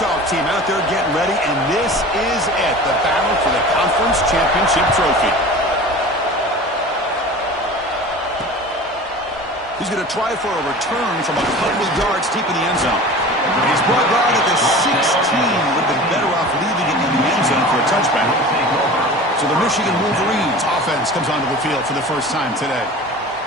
kickoff team out there getting ready, and this is it, the battle for the conference championship trophy. He's going to try for a return from a couple of yards deep in the end zone. He's brought down at the 16. Would have been better off leaving it in the end zone for a touchback. So the Michigan Wolverines offense comes onto the field for the first time today.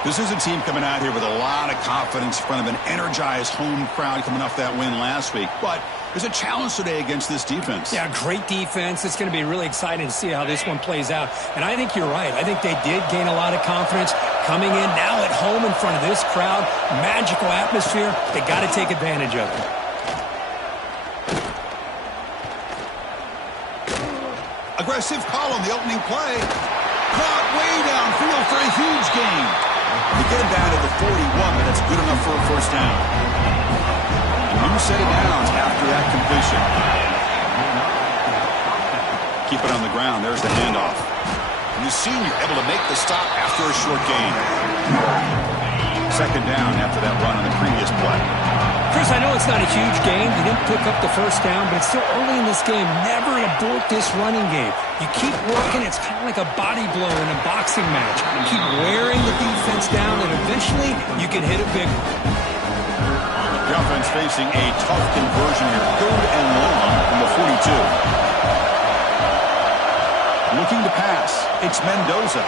This is a team coming out here with a lot of confidence in front of an energized home crowd coming off that win last week. But there's a challenge today against this defense. Yeah, great defense. It's going to be really exciting to see how this one plays out. And I think you're right. I think they did gain a lot of confidence coming in now at home in front of this crowd. Magical atmosphere. They got to take advantage of it. Aggressive call on the opening play. Caught way downfield for a huge gain. They get him down to the 41, but that's good enough for a first down. A new set of downs after that completion. Keep it on the ground. There's the handoff. And the senior able to make the stop after a short gain. Second down after that run on the previous play. Chris, I know it's not a huge game. They didn't pick up the first down, but it's still early in this game. Never abort this running game. You keep working. It's kind of like a body blow in a boxing match. You keep wearing the defense down, and eventually you can hit a big one. The offense facing a tough conversion here. 3rd and long from the 42. Looking to pass. It's Mendoza.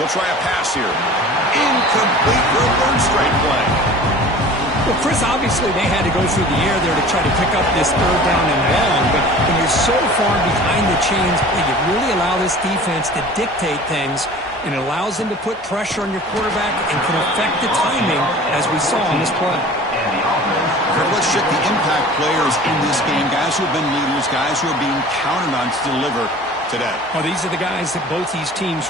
They'll try a pass here. Incomplete for a third straight play. Well, Chris, obviously they had to go through the air there to try to pick up this 3rd down and long, but when you're so far behind the chains, you really allow this defense to dictate things, and it allows them to put pressure on your quarterback and can affect the timing, as we saw on this play. Let's check the impact players in this game, guys who have been leaders, guys who are being counted on to deliver today. Well, these are the guys that both these teams...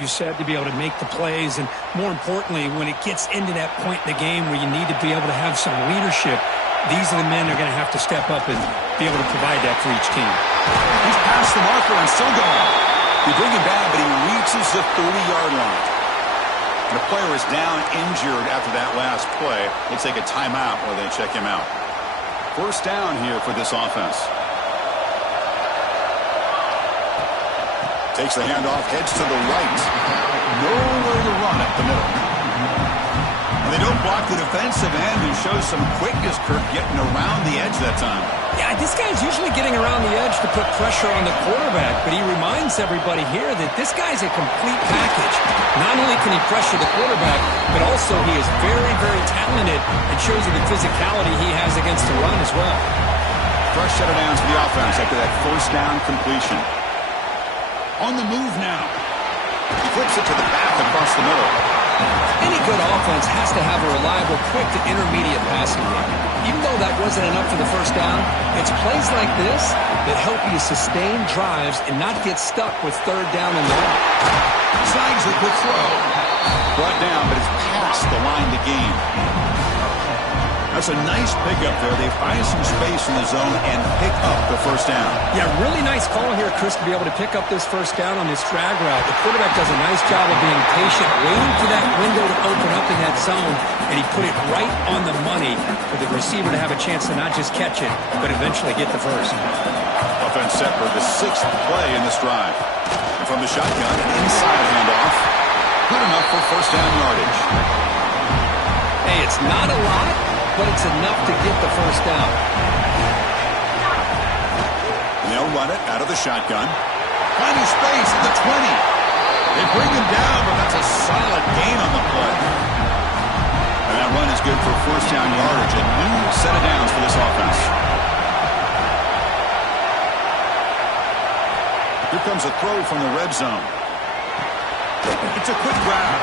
You said to be able to make the plays, and more importantly, when it gets into that point in the game where you need to be able to have some leadership, these are the men that are going to have to step up and be able to provide that for each team. He's past the marker and still going. They bring him down, but he reaches the 30-yard line. And the player is down injured after that last play. They take a timeout while they check him out. First down here for this offense. Takes the handoff, heads to the right. Nowhere to run up the middle. And they don't block the defensive end and shows some quickness, Kirk, getting around the edge that time. Yeah, this guy's usually getting around the edge to put pressure on the quarterback, but he reminds everybody here that this guy's a complete package. Not only can he pressure the quarterback, but also he is very, very talented and shows you the physicality he has against the run as well. Fresh set of downs for the offense after that first down completion. On the move now. He flips it to the back across the middle. Any good offense has to have a reliable, quick to intermediate passing game. Even though that wasn't enough for the first down, it's plays like this that help you sustain drives and not get stuck with 3rd down and long. Snags it with throw. Brought down, but it's past the line to gain. That's a nice pickup there. They find some space in the zone and pick up the first down. Yeah, really nice call here, Chris, to be able to pick up this first down on this drag route. The quarterback does a nice job of being patient, waiting for that window to open up in that zone, and he put it right on the money for the receiver to have a chance to not just catch it, but eventually get the first. Offense set for the 6th play in this drive. And from the shotgun, an inside handoff. Good enough for first down yardage. Hey, it's not a lot, but it's enough to get the first down. They'll run it out of the shotgun. Finding space at the 20. They bring him down, but that's a solid gain on the play. And that run is good for first down yardage. A new set of downs for this offense. Here comes a throw from the red zone. It's a quick grab.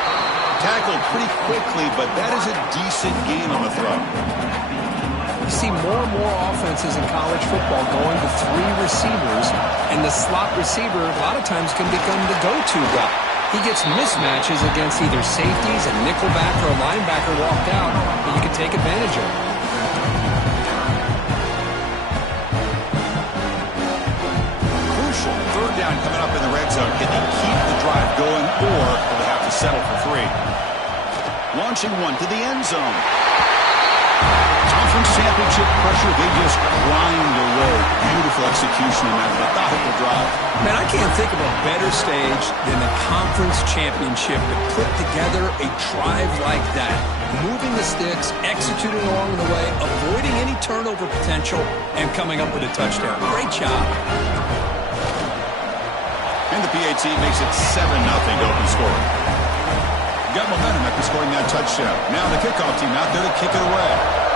Tackled pretty quickly, but that is a decent gain on the throw. You see more and more offenses in college football going to 3 receivers, and the slot receiver a lot of times can become the go-to guy. He gets mismatches against either safeties, a nickelback, or a linebacker walked out that you can take advantage of. Crucial third down coming up in the red zone. Can they keep the drive going, or will they have to settle for 3? Launching one to the end zone. Conference championship pressure, they just grind away. Beautiful execution on that methodical drive. Man, I can't think of a better stage than the conference championship to put together a drive like that. Moving the sticks, executing along the way, avoiding any turnover potential, and coming up with a touchdown. Great job. And the PAT makes it 7-0 open scoring. Got momentum after scoring that touchdown. Now the kickoff team out there to kick it away.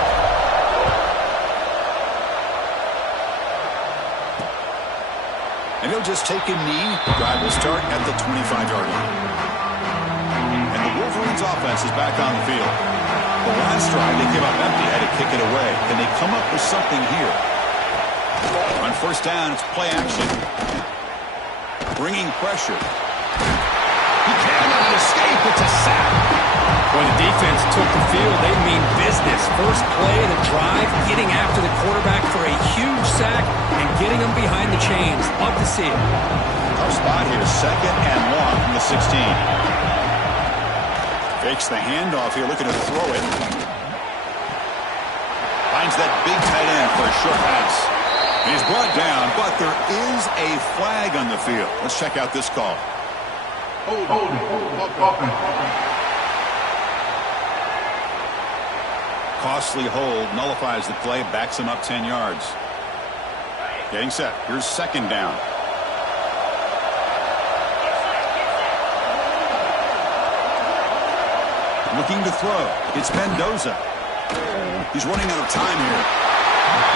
And he'll just take a knee. The drive will start at the 25-yard line. And the Wolverines offense is back on the field. The last drive, they came up empty, had to kick it away. Can they come up with something here? On first down, it's play action. Bringing pressure. He cannot escape. It's a sack. When the defense took the field, they mean business. First play of the drive, getting after the quarterback for a huge sack and getting him behind the chains. Love to see it. Tough spot here. Second and long from the 16. Fakes the handoff here, looking to throw it. Finds that big tight end for a short pass. He's brought down, but there is a flag on the field. Let's check out this call. Costly hold, nullifies the play, backs him up 10 yards. Getting set. Here's second down. Looking to throw. It's Mendoza. He's running out of time here.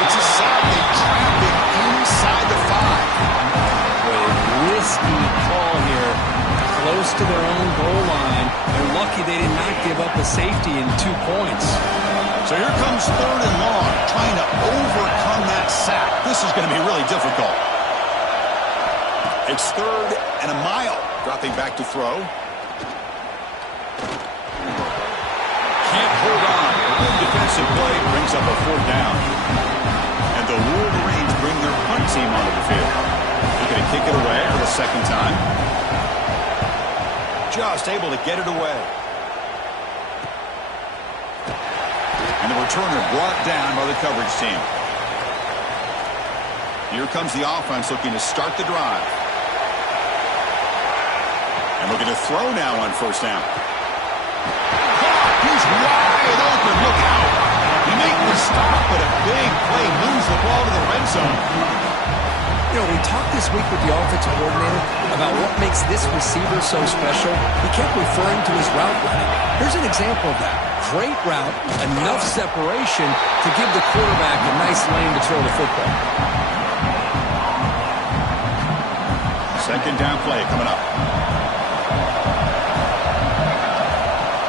It's a sack. They trap him inside the 5. A risky call here. Close to their own goal line. They're lucky they did not give up a safety in 2 points. So here comes third and long, trying to overcome that sack. This is going to be really difficult. It's third and a mile. Dropping back to throw. Can't hold on. A good defensive play brings up a fourth down. And the Wolverines bring their punt team onto the field. They're going to kick it away for the second time. Just able to get it away. And the returner brought down by the coverage team. Here comes the offense looking to start the drive. And looking to throw now on first down. He's wide open. Look out. He made the stop, but a big play moves the ball to the red zone. You know, we talked this week with the offensive coordinator about what makes this receiver so special. He kept referring to his route running. Here's an example of that. Great route, enough separation to give the quarterback a nice lane to throw the football. Second down play coming up.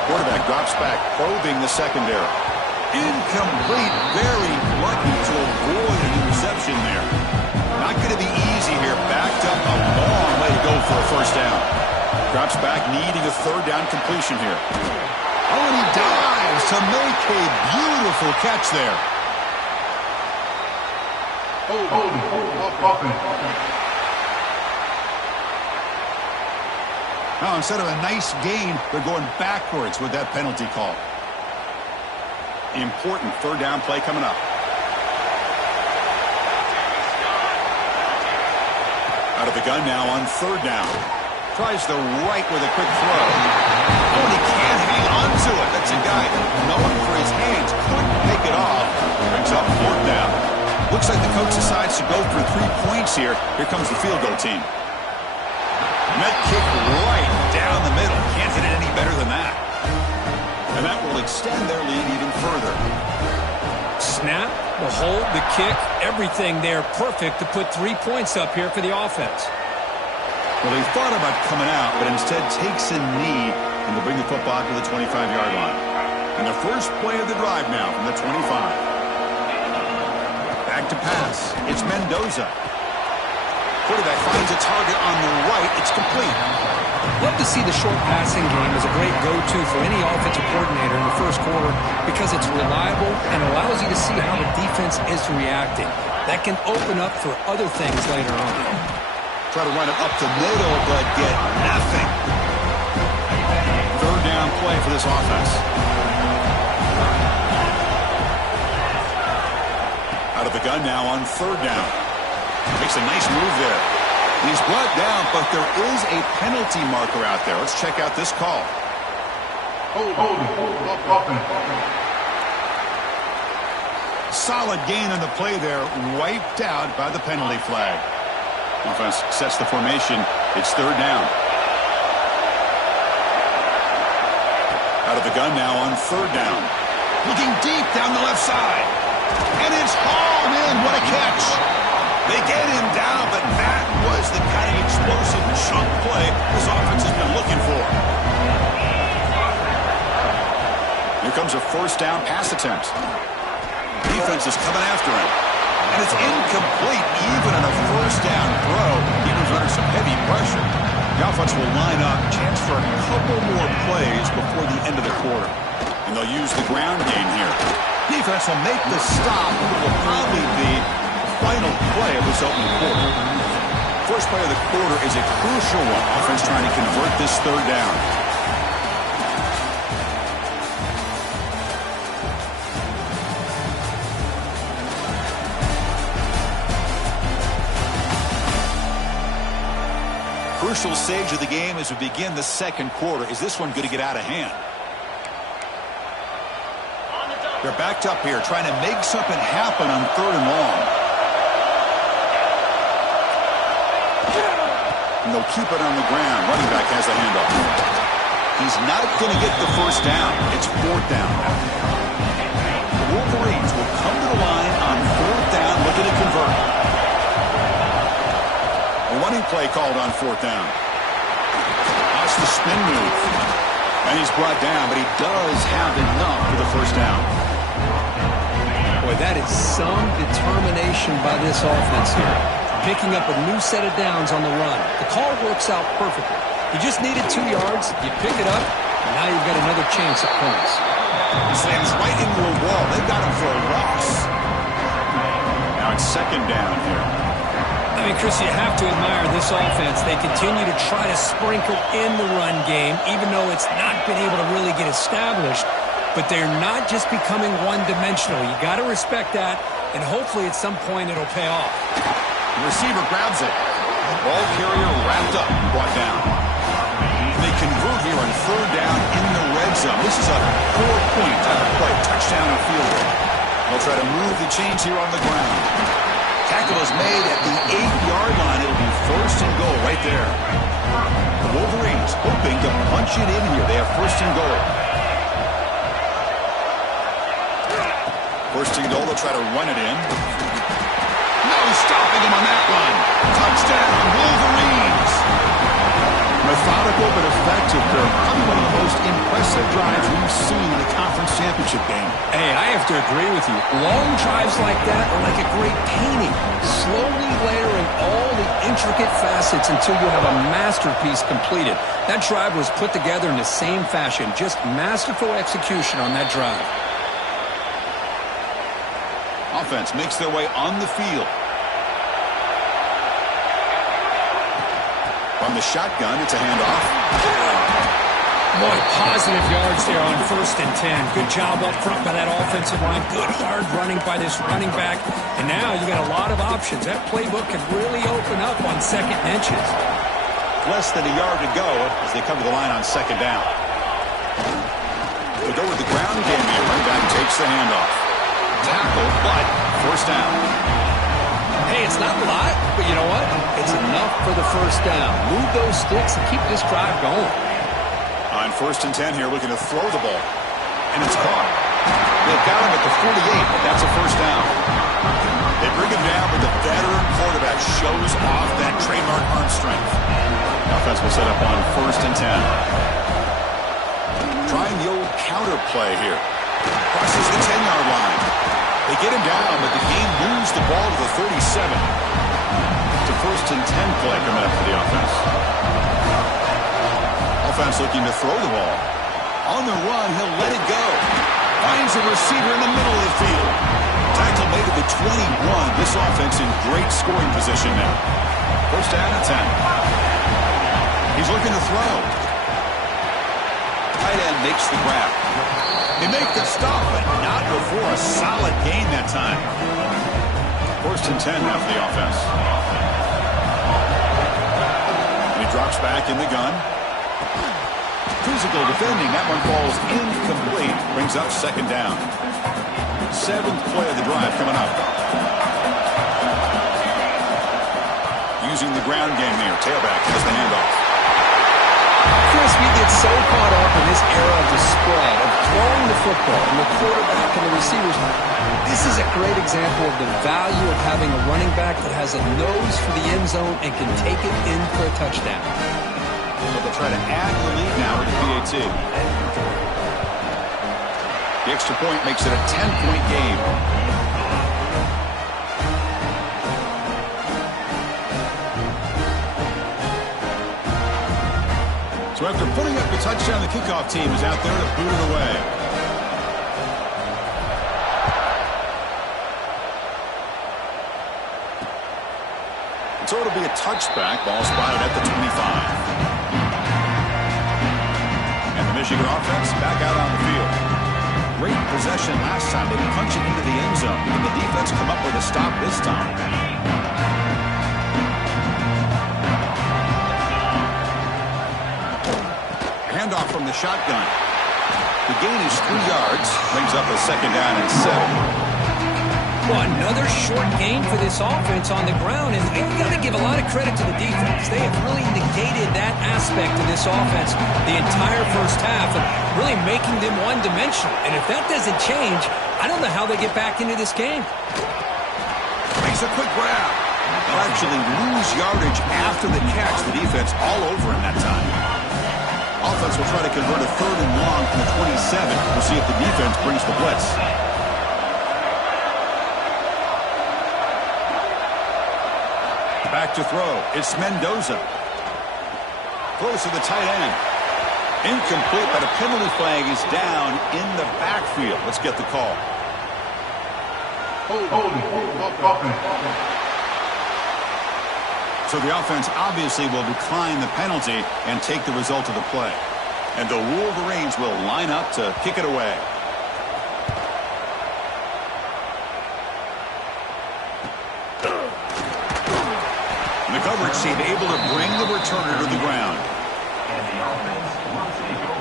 Quarterback drops back, probing the secondary. Incomplete, very lucky to avoid an interception there. Not going to be easy here. Backed up a long way to go for a first down. Drops back, needing a third down completion here. Oh, and he dives to make a beautiful catch there. Now, instead of a nice gain, they're going backwards with that penalty call. Important third down play coming up. Out of the gun now on third down. Tries the right with a quick throw. Oh, and he can't hang on to it. That's a guy known for his hands. Couldn't pick it off. Brings up fourth down. Looks like the coach decides to go for 3 points here. Here comes the field goal team. Net kick right down the middle. Can't hit it any better than that. And that will extend their lead even further. Snap, the hold, the kick, everything there perfect to put 3 points up here for the offense. Well, he thought about coming out, but instead takes a knee and will bring the football to the 25-yard line. And the first play of the drive now from the 25. Back to pass. It's Mendoza. Quarterback finds a target on the right. It's complete. Love to see the short passing game as a great go-to for any offensive coordinator in the first quarter because it's reliable and allows you to see how the defense is reacting. That can open up for other things later on. Try to run it up the middle, but get nothing. Third down play for this offense. Out of the gun now on third down. Makes a nice move there. He's brought down, but there is a penalty marker out there. Let's check out this call. Solid gain on the play there, wiped out by the penalty flag. Offense sets the formation. It's third down. Out of the gun now on third down. Looking deep down the left side. And it's hauled in. What a catch. They get him down, but that was the kind of explosive chunk play this offense has been looking for. Here comes a first down pass attempt. Defense is coming after him. And it's incomplete even on a first down throw. He was under some heavy pressure. The offense will line up, chance for a couple more plays before the end of the quarter. And they'll use the ground game here. Defense will make the stop. It will probably be the final play of this opening quarter. First play of the quarter is a crucial one. Offense trying to convert this third down. Crucial stage of the game as we begin the second quarter. Is this one going to get out of hand? They're backed up here, trying to make something happen on third and long. And they'll keep it on the ground. Running back has the handoff. He's not going to get the first down. It's fourth down. The Wolverines will come to the line on fourth down, looking to convert. A running play called on fourth down. Watch the spin move. And he's brought down, but he does have enough for the first down. Boy, that is some determination by this offense here. Picking up a new set of downs on the run. The call works out perfectly. You just needed 2 yards, you pick it up, and now you've got another chance at points. He slams right into a wall. They've got him for a loss. Now it's second down here. I mean, Chris, you have to admire this offense. They continue to try to sprinkle in the run game, even though it's not been able to really get established. But they're not just becoming one-dimensional. You got to respect that, and hopefully at some point it'll pay off. The receiver grabs it. The ball carrier wrapped up and brought down. They convert here on third down in the red zone. This is a 4-point play, touchdown and field goal. They'll try to move the chains here on the ground. Tackle is made at the 8-yard line. It'll be first and goal right there. The Wolverines hoping to punch it in here. They have first and goal. First and goal, they'll try to run it in. No stopping him on that one. Touchdown, Wolverines. Methodical but effective, Kirk. Probably one of the most impressive drives we've seen in a conference championship game. Hey, I have to agree with you. Long drives like that are like a great painting. Slowly layering all the intricate facets until you have a masterpiece completed. That drive was put together in the same fashion. Just masterful execution on that drive. Offense makes their way on the field. From the shotgun, it's a handoff. Boy, positive yards there on 1st and 10. Good job up front by that offensive line. Good hard running by this running back. And now you got a lot of options. That playbook can really open up on second and inches. Less than a yard to go as they cover the line on second down. They go with the ground game here. Running back takes the handoff. Tackle, but first down. Hey, it's not a lot, but you know what? It's enough for the first down. Move those sticks and keep this drive going. On 1st and 10 here, looking to throw the ball. And it's caught. They've got him at the 48, but that's a first down. They bring him down, but the veteran quarterback shows off that trademark arm strength. Offense will set up on 1st and 10. Trying the old counter play here. Crosses the 10-yard line. They get him down, but the game moves the ball to the 37. It's a 1st and 10 play coming up for the offense. offense looking to throw the ball. On the run, he'll let it go. Finds a receiver in the middle of the field. Tackle made at the 21. This offense in great scoring position now. First down and 10. He's looking to throw. Tight end makes the grab. They make the stop, but not before a solid gain that time. First and 10 now for the offense. He drops back in the gun. Physical defending. That one falls incomplete. Brings up second down. 7th play of the drive coming up. Using the ground game there. Tailback has the handoff. Chris, we get so caught up in this era of the spread, of throwing the football, and the quarterback and the receivers. This is a great example of the value of having a running back that has a nose for the end zone and can take it in for a touchdown. So they'll try to add the lead now with the PAT. The extra point makes it a 10-point game. So after putting up the touchdown, the kickoff team is out there to boot it away. So it'll be a touchback. Ball spotted at the 25. And the Michigan offense back out on the field. Great possession last time. They punch it into the end zone. And the defense come up with a stop this time. Handoff from the shotgun. The gain is 3 yards. Brings up a second down and 7. Well, another short game for this offense on the ground, and you got to give a lot of credit to the defense. They have really negated that aspect of this offense the entire first half, and really making them one-dimensional. And if that doesn't change, I don't know how they get back into this game. Makes a quick grab. They'll actually lose yardage after the catch. The defense all over him that time. Offense will try to convert a 3rd and long from the 27. We'll see if the defense brings the blitz. Back to throw. It's Mendoza. Throws to the tight end. Incomplete, but a penalty flag is down in the backfield. Let's get the call. So the offense obviously will decline the penalty and take the result of the play. And the Wolverines will line up to kick it away. The coverage team able to bring the returner to the ground. And the offense wants to go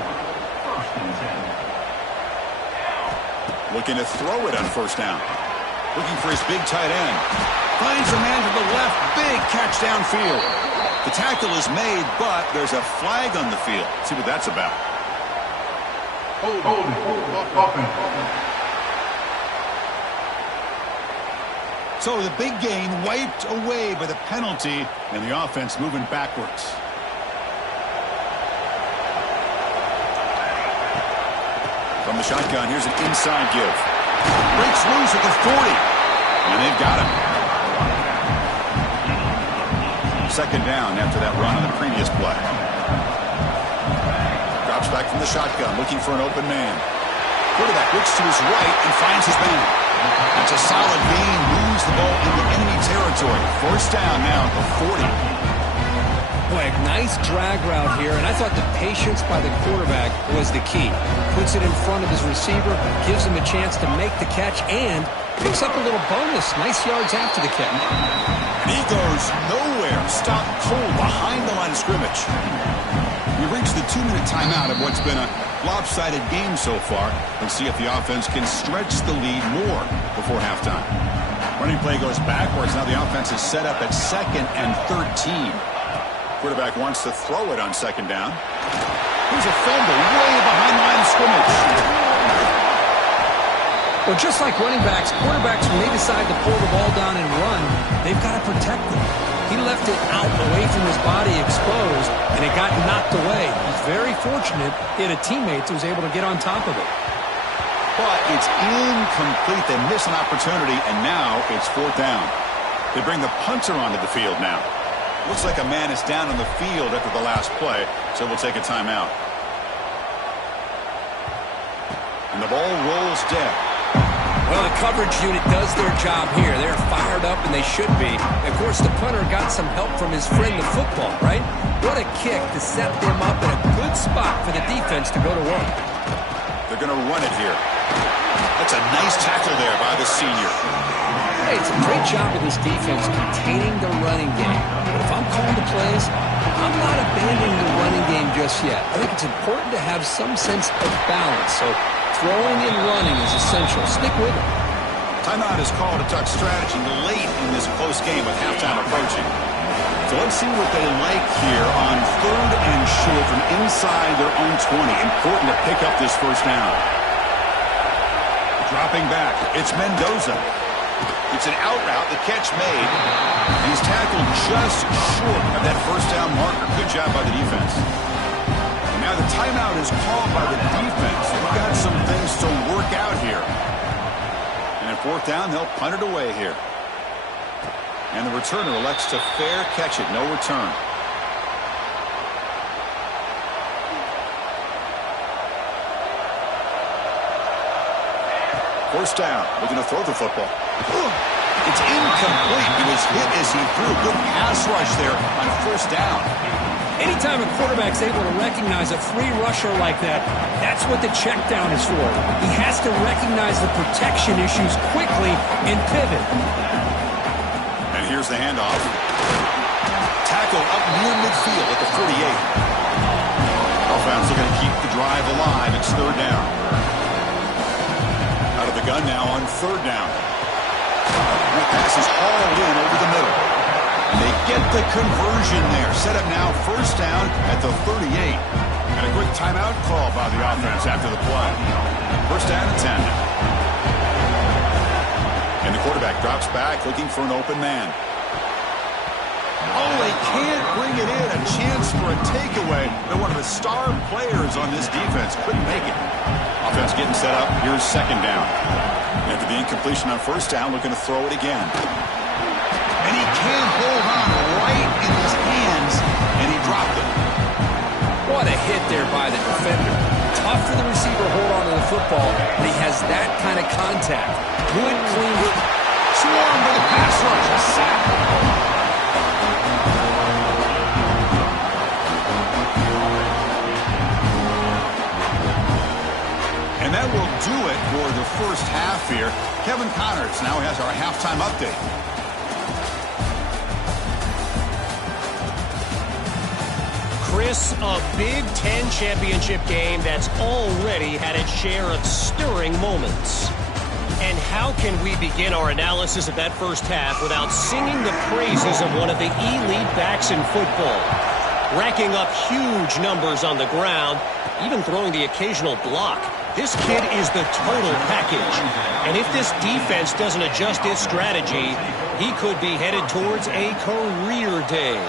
first and 10. Looking to throw it on first down. Looking for his big tight end. Finds a man to the left. Big catch downfield. The tackle is made, but there's a flag on the field. Let's see what that's about. So the big gain wiped away by the penalty, and the offense moving backwards. From the shotgun, here's an inside give. Breaks loose at the 40, and they've got him. Second down after that run on the previous play. Drops back from the shotgun, looking for an open man. Quarterback looks to his right and finds his man. That's a solid gain. Moves the ball into enemy territory. First down now at the 40. Boy, a nice drag route here, and I thought the patience by the quarterback was the key. Puts it in front of his receiver, gives him a chance to make the catch, and picks up a little bonus. Nice yards after the catch. And he goes nowhere. Stopped cold behind the line of scrimmage. We reached the 2-minute timeout of what's been a lopsided game so far. Let's see if the offense can stretch the lead more before halftime. Running play goes backwards. Now the offense is set up at 2nd and 13. Quarterback wants to throw it on second down. Here's a fumble way behind the line of scrimmage. Well, just like running backs, quarterbacks, when they decide to pull the ball down and run, they've got to protect them. He left it out away from his body exposed, and it got knocked away. He's very fortunate he had a teammate who was able to get on top of it. But it's incomplete. They miss an opportunity, and now it's 4th down. They bring the punter onto the field now. Looks like a man is down on the field after the last play, so we'll take a timeout. And the ball rolls dead. Well, the coverage unit does their job here. They're fired up, and they should be. Of course, the punter got some help from his friend, the football, right? What a kick to set them up in a good spot for the defense to go to work. They're going to run it here. That's a nice tackle there by the senior. Hey, it's a great job of this defense containing the running game. But if I'm calling the plays, I'm not abandoning the running game just yet. I think it's important to have some sense of balance. So throwing and running is essential. Stick with it. Timeout is called to talk strategy late in this close game with halftime approaching. So let's see what they like here on 3rd and short from inside their own 20. Important to pick up this first down. Dropping back, it's Mendoza. It's an out route, the catch made. And he's tackled just short of that first down marker. Good job by the defense. And now the timeout is called by the defense. We've got some things to work out here. And at 4th down, they'll punt it away here. And the returner elects to fair catch it. No return. First down, looking to throw the football. It's incomplete. He was hit as he threw. Good pass rush there on 1st down. Anytime a quarterback's able to recognize a free rusher like that, that's what the check down is for. He has to recognize the protection issues quickly and pivot. And here's the handoff. Tackle up near midfield at the 48. Offense looking to keep the drive alive. It's 3rd down. Out of the gun now on 3rd down. The pass is hauled in over the middle. And they get the conversion there. Set up now 1st down at the 38. And a quick timeout call by the offense after the play. 1st down and 10. And the quarterback drops back looking for an open man. Oh, they can't bring it in. A chance for a takeaway. They're one of the star players on this defense. Couldn't make it. Offense getting set up. Here's 2nd down. After the incompletion on 1st down, looking to throw it again. And he can't hold on right in his hands, and he dropped it. What a hit there by the defender. Tough for the receiver to hold on to the football, but he has that kind of contact. Good, clean hit. Swarmed by the pass rush. A sack. And that will do it for the first half here. Kevin Connors now has our halftime update. Chris, a Big Ten championship game that's already had its share of stirring moments. And how can we begin our analysis of that first half without singing the praises of one of the elite backs in football? Racking up huge numbers on the ground, even throwing the occasional block. This kid is the total package. And if this defense doesn't adjust its strategy, he could be headed towards a career day.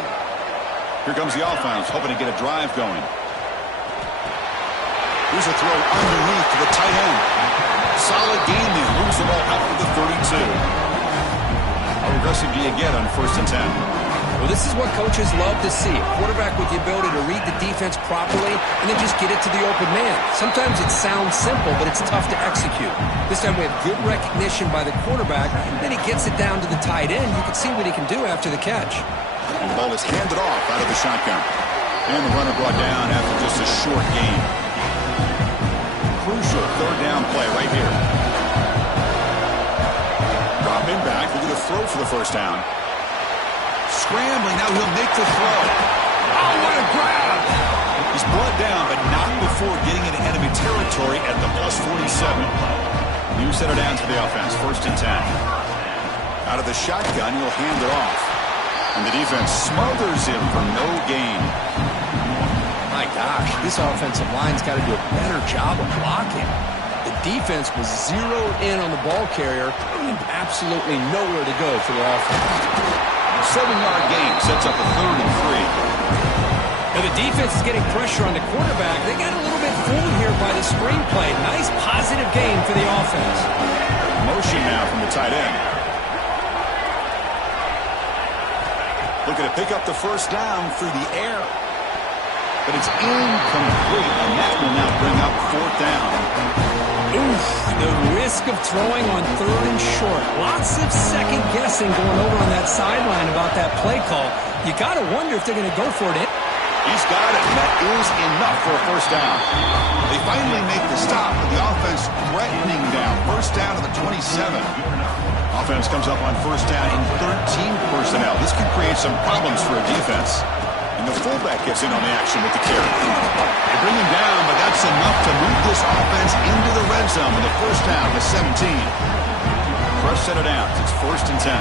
Here comes the offense, hoping to get a drive going. Here's a throw underneath to the tight end. Solid gain there. Moves the ball out to the 32. How aggressive do you get on 1st and 10? Well, this is what coaches love to see. A quarterback with the ability to read the defense properly and then just get it to the open man. Sometimes it sounds simple, but it's tough to execute. This time we have good recognition by the quarterback. Then he gets it down to the tight end. You can see what he can do after the catch. The ball is handed off out of the shotgun. And the runner brought down after just a short gain. Crucial 3rd down play right here. Dropping back, looking to throw for the 1st down. Scrambling, now he'll make the throw. Oh, what a grab! He's brought down, but not before getting into enemy territory at the +47. New center downs for the offense, 1st and 10. Out of the shotgun, he'll hand it off. And the defense smothers him for no gain. My gosh, this offensive line's got to do a better job of blocking. The defense was zeroed in on the ball carrier and absolutely nowhere to go for the offense. 7-yard gain sets up a 3rd and 3. Now the defense is getting pressure on the quarterback. They got a little bit fooled here by the screenplay. Nice positive gain for the offense. Motion now from the tight end. looking to pick up the first down through the air. But it's incomplete, and that will now bring up fourth down. Oof, the risk of throwing on third and short. Lots of second guessing going over on that sideline about that play call. You got to wonder if they're going to go for it. He's got it, and that is enough for a first down. They finally make the stop, but the offense threatening down. First down to the 27. Offense comes up on first down in 13 personnel. This could create some problems for a defense. And the fullback gets in on the action with the carry. They bring him down, but that's enough to move this offense into the red zone with a first down to 17. Fresh set of downs. It's 1st and 10.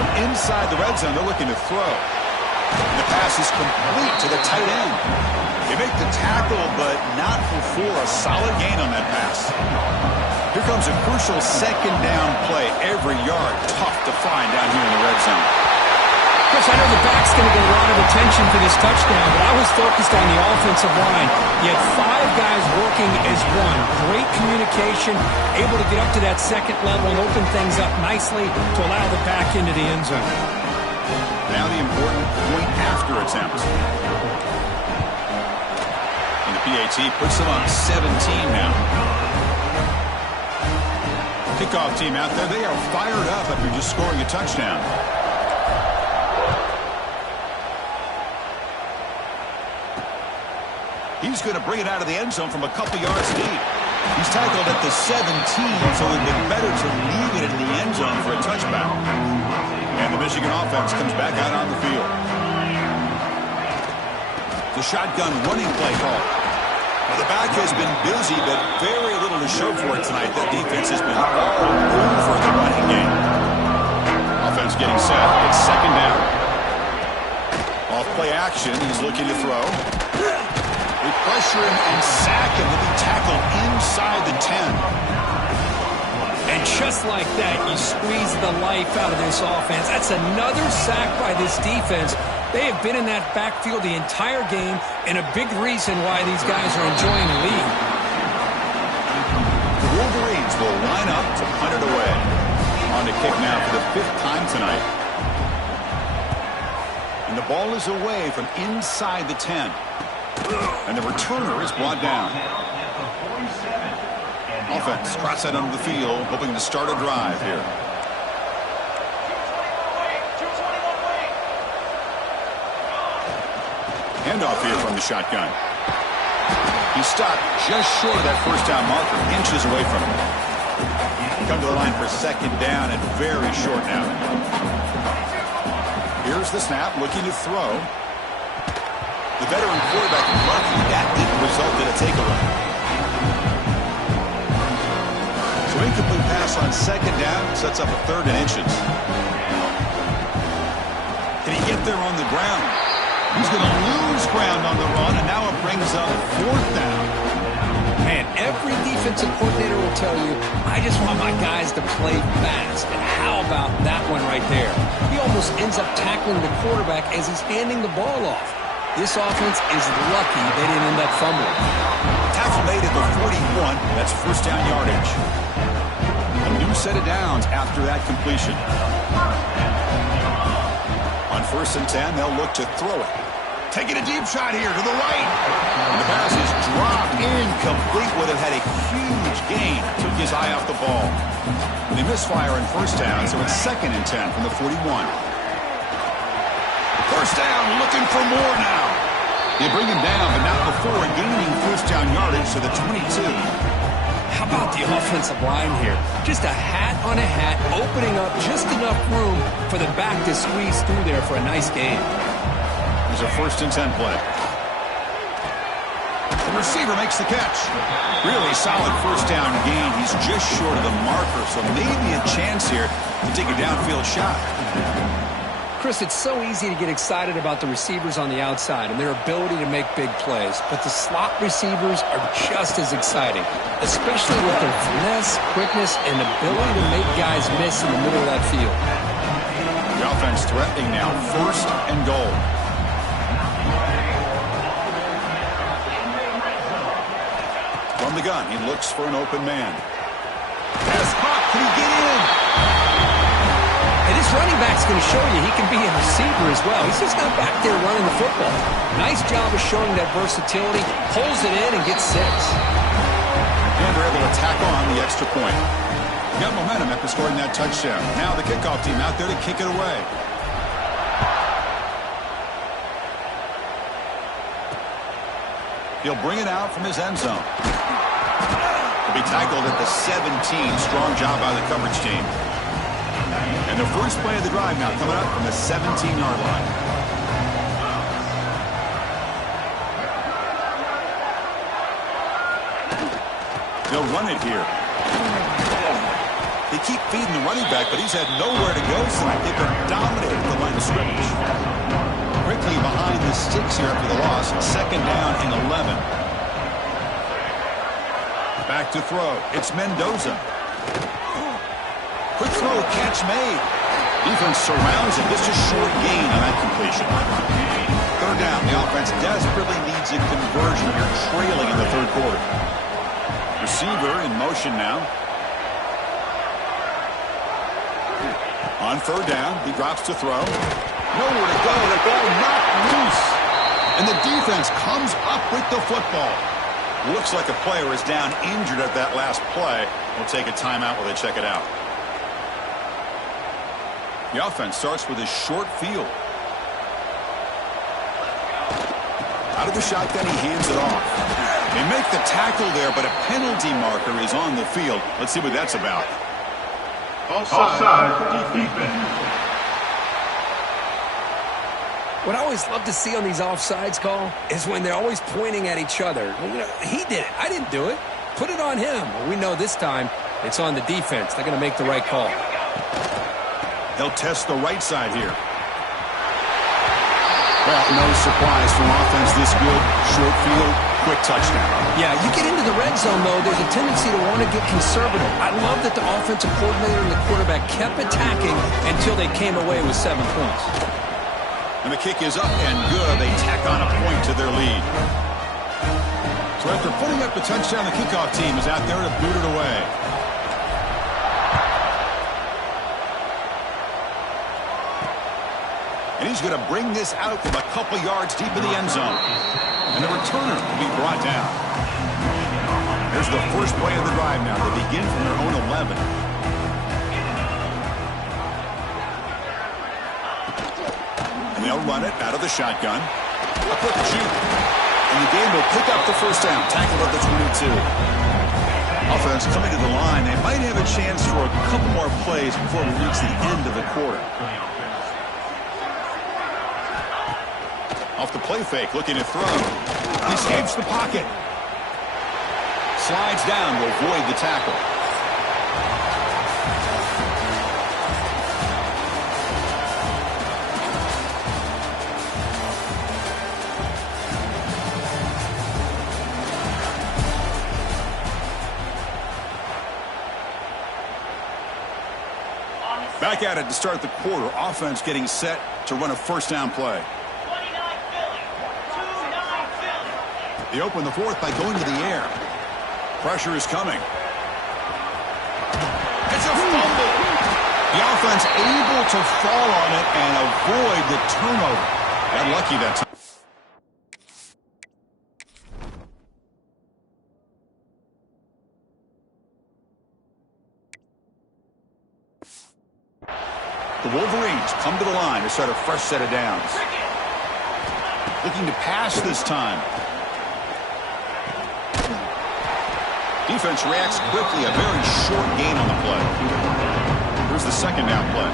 From inside the red zone, they're looking to throw. And the pass is complete to the tight end. They make the tackle, but not before a solid gain on that pass. Here comes a crucial second down play. Every yard tough to find down here in the red zone. Chris, I know the back's going to get a lot of attention for this touchdown, but I was focused on the offensive line. You had 5 guys working as one. Great communication, able to get up to that second level and open things up nicely to allow the back into the end zone. Now the important point after attempt. And the PAT puts them on 17 now. Kickoff team out there, they are fired up after just scoring a touchdown. He's going to bring it out of the end zone from a couple yards deep. He's tackled at the 17, so it would be better to leave it in the end zone for a touchback. And the Michigan offense comes back out on the field. The shotgun running play call. Well, the back has been busy, but very little to show for it tonight. That defense has been all over the running game. Offense getting set. It's second down. Off play action. He's looking to throw. They pressure him and sack him. He'll be tackled inside the 10. And just like that, you squeeze the life out of this offense. That's another sack by this defense. They have been in that backfield the entire game, and a big reason why these guys are enjoying the lead. The Wolverines will line up to punt it away. On to kick now for the 5th time tonight. And the ball is away from inside the 10. And the returner is brought down. Offense trots that under the field, hoping to start a drive here. Handoff here from the shotgun. He's stopped just short of that first down marker, inches away from him. Come to the line for second down and very short now. Here's the snap, looking to throw. The veteran quarterback lucky that didn't result in a takeaway. So incomplete pass on second down sets up a 3rd and inches. Can he get there on the ground? He's going to lose ground on the run, and now it brings up 4th down. Man, every defensive coordinator will tell you, I just want my guys to play fast. And how about that one right there? He almost ends up tackling the quarterback as he's handing the ball off. This offense is lucky they didn't end up fumbling. Tackle made at the 41. That's first down yardage. A new set of downs after that completion. On 1st and 10, they'll look to throw it. Taking a deep shot here to the right. And the pass is dropped. Incomplete. Would have had a huge gain. Took his eye off the ball. They misfire on first down, so it's 2nd and 10 from the 41. First down, looking for more now. They bring him down, but not before gaining first down yardage to the 22. How about the offensive line here? Just a hat on a hat, opening up just enough room for the back to squeeze through there for a nice gain. There's a 1st and 10 play. The receiver makes the catch. Really solid first down gain. He's just short of the marker, so maybe a chance here to take a downfield shot. Chris, it's so easy to get excited about the receivers on the outside and their ability to make big plays, but the slot receivers are just as exciting, especially with their finesse, quickness, and ability to make guys miss in the middle of that field. The offense threatening now, 1st and goal. From the gun, he looks for an open man. Pass caught. Can he get in? And this This running back's going to show you he can be a receiver as well. He's just not back there running the football. Nice job of showing that versatility. Pulls it in and gets 6. And they're able to tack on the extra point. Got momentum after scoring that touchdown. Now the kickoff team out there to kick it away. He'll bring it out from his end zone. He'll be tackled at the 17. Strong job by the coverage team. And the first play of the drive now coming up from the 17-yard line. They'll run it here. They keep feeding the running back, but he's had nowhere to go tonight. They've been dominating the line of scrimmage. Quickly behind the sticks here after the loss. 2nd down and 11. Back to throw. It's Mendoza. Quick throw, catch made. Defense surrounds it. Just a short gain on that completion. 3rd down. The offense desperately needs a conversion here, trailing in the 3rd quarter. Receiver in motion now. On 3rd down, he drops to throw. Nowhere to go. The ball knocked loose. And the defense comes up with the football. Looks like a player is down injured at that last play. We'll take a timeout while they check it out. The offense starts with a short field. Out of the shotgun, he hands it off. They make the tackle there, but a penalty marker is on the field. Let's see what that's about. Offside, defense. What I always love to see on these offsides call is when they're always pointing at each other. You know, he did it. I didn't do it. Put it on him. Well, we know this time it's on the defense. They're going to make the right call. They'll test the right side here. Well, no surprise from offense this good. Short field, quick touchdown. Yeah, you get into the red zone, though, there's a tendency to want to get conservative. I love that the offensive coordinator and the quarterback kept attacking until they came away with 7 points. And the kick is up and good. They tack on a point to their lead. So after putting up the touchdown, the kickoff team is out there to boot it away. And he's going to bring this out from a couple yards deep in the end zone. And the returner will be brought down. There's the first play of the drive now. They begin from their own 11. And they'll run it out of the shotgun. A quick shoot. And the game will pick up the first down. Tackled at the 22. Offense coming to the line. They might have a chance for a couple more plays before we reach the end of the quarter. Off the play fake, looking to throw. He escapes the pocket. Slides down to avoid the tackle. Back at it to start the quarter. Offense getting set to run a first down play. They open the 4th by going to the air. Pressure is coming. It's a fumble. The offense able to fall on it and avoid the turnover. Got lucky that time. The Wolverines come to the line to start a fresh set of downs. Looking to pass this time. Defense reacts quickly. A very short gain on the play. Here's the 2nd down play.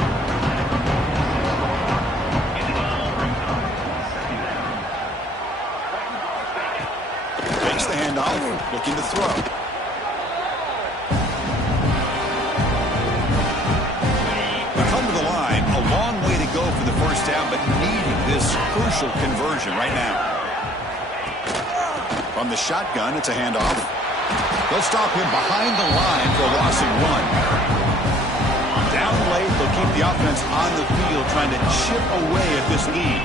Takes the handoff. Looking to throw. They come to the line. A long way to go for the first down, but needing this crucial conversion right now. From the shotgun, it's a handoff. They'll stop him behind the line for a loss of 1. Down late, they'll keep the offense on the field trying to chip away at this lead.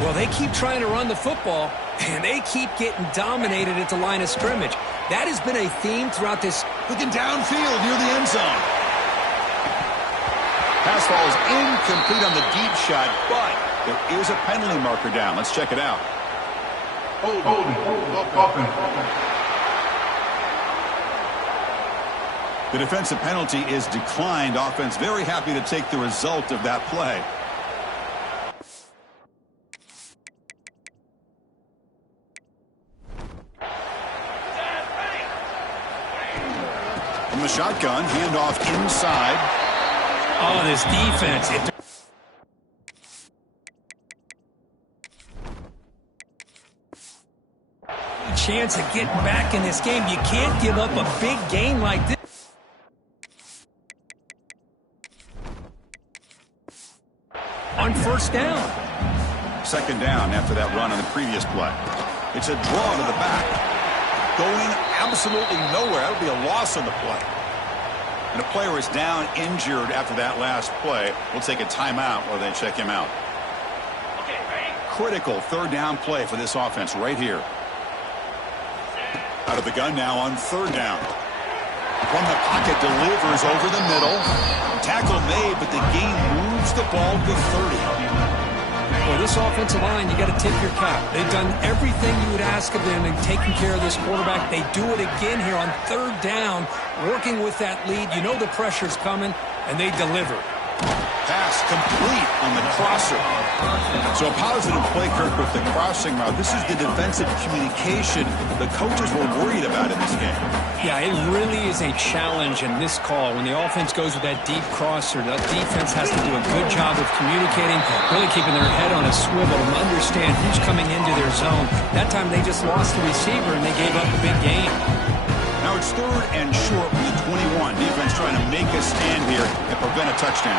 Well, they keep trying to run the football, and they keep getting dominated at the line of scrimmage. That has been a theme throughout this. Looking downfield near the end zone. Pass falls incomplete on the deep shot, but there is a penalty marker down. Let's check it out. The defensive penalty is declined. Offense very happy to take the result of that play. From the shotgun, handoff inside. Oh, this defense. Chance of getting back in this game. You can't give up a big game like this. On first down. Second down after that run on the previous play. It's a draw to the back. Going absolutely nowhere. That would be a loss on the play. And a player is down injured after that last play. We'll take a timeout while they check him out. Critical third down play for this offense right here. Out of the gun now on third down. From the pocket, delivers over the middle. Tackle made, but the gain moves the ball to 30. Well, this offensive line, you got to tip your cap. They've done everything you would ask of them in taking care of this quarterback. They do it again here on third down, working with that lead. You know the pressure's coming, and they deliver. Pass complete on the crosser. So a positive play, Kirk, with the crossing route. This is the defensive communication the coaches were worried about in this game. Yeah, it really is a challenge in this call. When the offense goes with that deep crosser, the defense has to do a good job of communicating, really keeping their head on a swivel and understand who's coming into their zone. That time they just lost the receiver and they gave up a big gain. Now it's third and short from the 21. Defense trying to make a stand here and prevent a touchdown.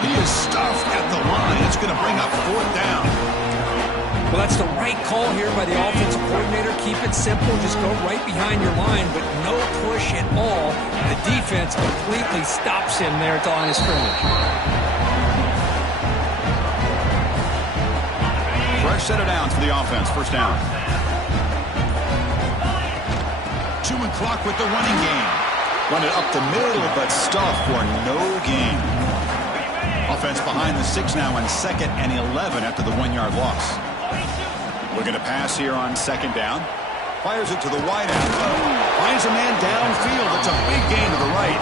He is stuffed at the line. It's going to bring up fourth down. Well, that's the right call here by the offensive coordinator. Keep it simple. Just go right behind your line, but no push at all. The defense completely stops him there at the line of scrimmage. Fresh set of downs for the offense. First down. 2-man clock with the running game. Run it up the middle, but stuff for no gain. Offense behind the 6 now on 2nd and 11 after the 1-yard loss. Looking to pass here on second down. Fires it to the wide end. Finds a man downfield. It's a big gain to the right.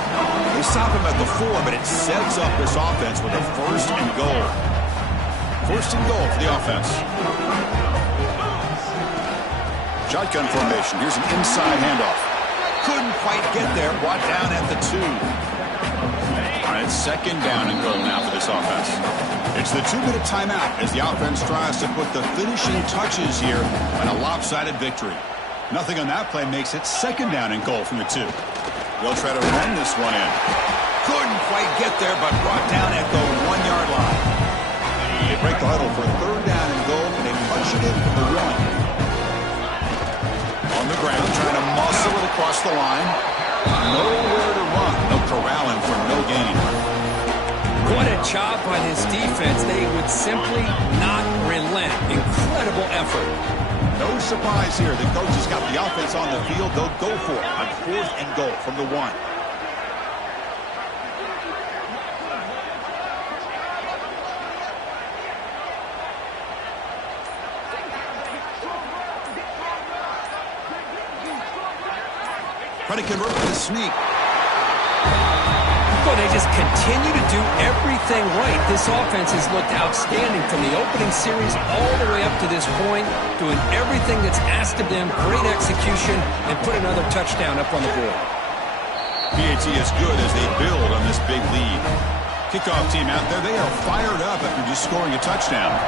They stop him at the 4, but it sets up this offense with a first and goal. First and goal for the offense. Shotgun formation. Here's an inside handoff. Couldn't quite get there. Brought down at the 2. All right, second down and goal now for this offense. It's the 2-minute timeout as the offense tries to put the finishing touches here on a lopsided victory. Nothing on that play makes it second down and goal from the 2. They'll try to run this one in. Couldn't quite get there, but brought down at the 1-yard line. They break the huddle for third down and goal, and they punch it in for the 1. On the ground, trying to muscle it across the line. Nowhere to run. They'll corral him for no gain. What a job by this defense. They would simply not relent. Incredible effort. No surprise here. The coach has got the offense on the field. They'll go for it on 4th and goal from the 1. Trying to convert with a sneak. Well, they just continue to do everything right. This offense has looked outstanding from the opening series all the way up to this point, doing everything that's asked of them, great execution, and put another touchdown up on the board. PAT is good as they build on this big lead. Kickoff team out there, they are fired up after just scoring a touchdown.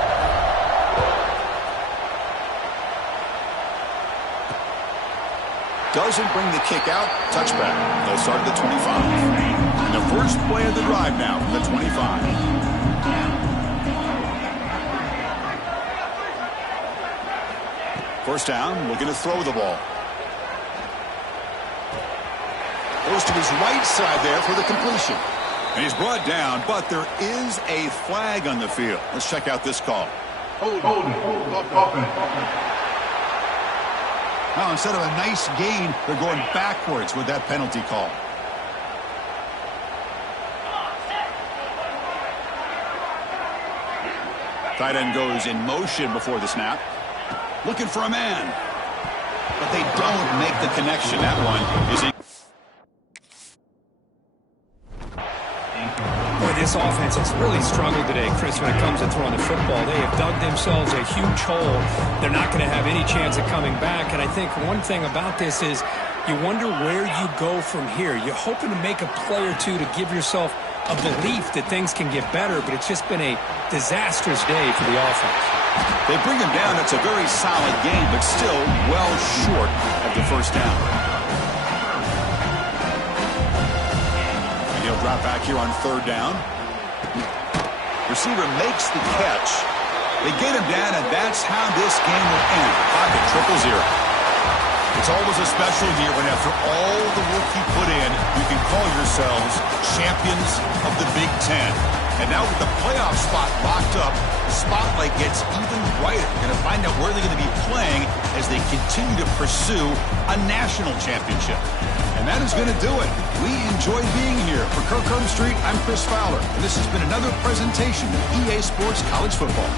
Doesn't bring the kick out. Touchback. They'll start at the 25. And the first play of the drive now from the 25. First down, looking to throw the ball. Goes to his right side there for the completion. And he's brought down, but there is a flag on the field. Let's check out this call. Hold. Now, instead of a nice gain, they're going backwards with that penalty call. Tight end goes in motion before the snap. Looking for a man. But they don't make the connection. That one is a... Boy, this offense has really struggled today, Chris, when it comes to throwing the football. They have dug themselves a huge hole. They're not going to have any chance of coming back. And I think one thing about this is you wonder where you go from here. You're hoping to make a play or two to give yourself a belief that things can get better, but it's just been a disastrous day for the offense. They bring him down. It's a very solid game, but still well short of the first down. And he'll drop back here on third down. Receiver makes the catch. They get him down, and that's how this game will end. Pocket 0-0. It's always a special year when after all the work you put in, you can call yourselves champions of the Big Ten. And now with the playoff spot locked up, the spotlight gets even brighter. You're going to find out where they're going to be playing as they continue to pursue a national championship. And that is going to do it. We enjoyed being here. For Kirk Street, I'm Chris Fowler, and this has been another presentation of EA Sports College Football.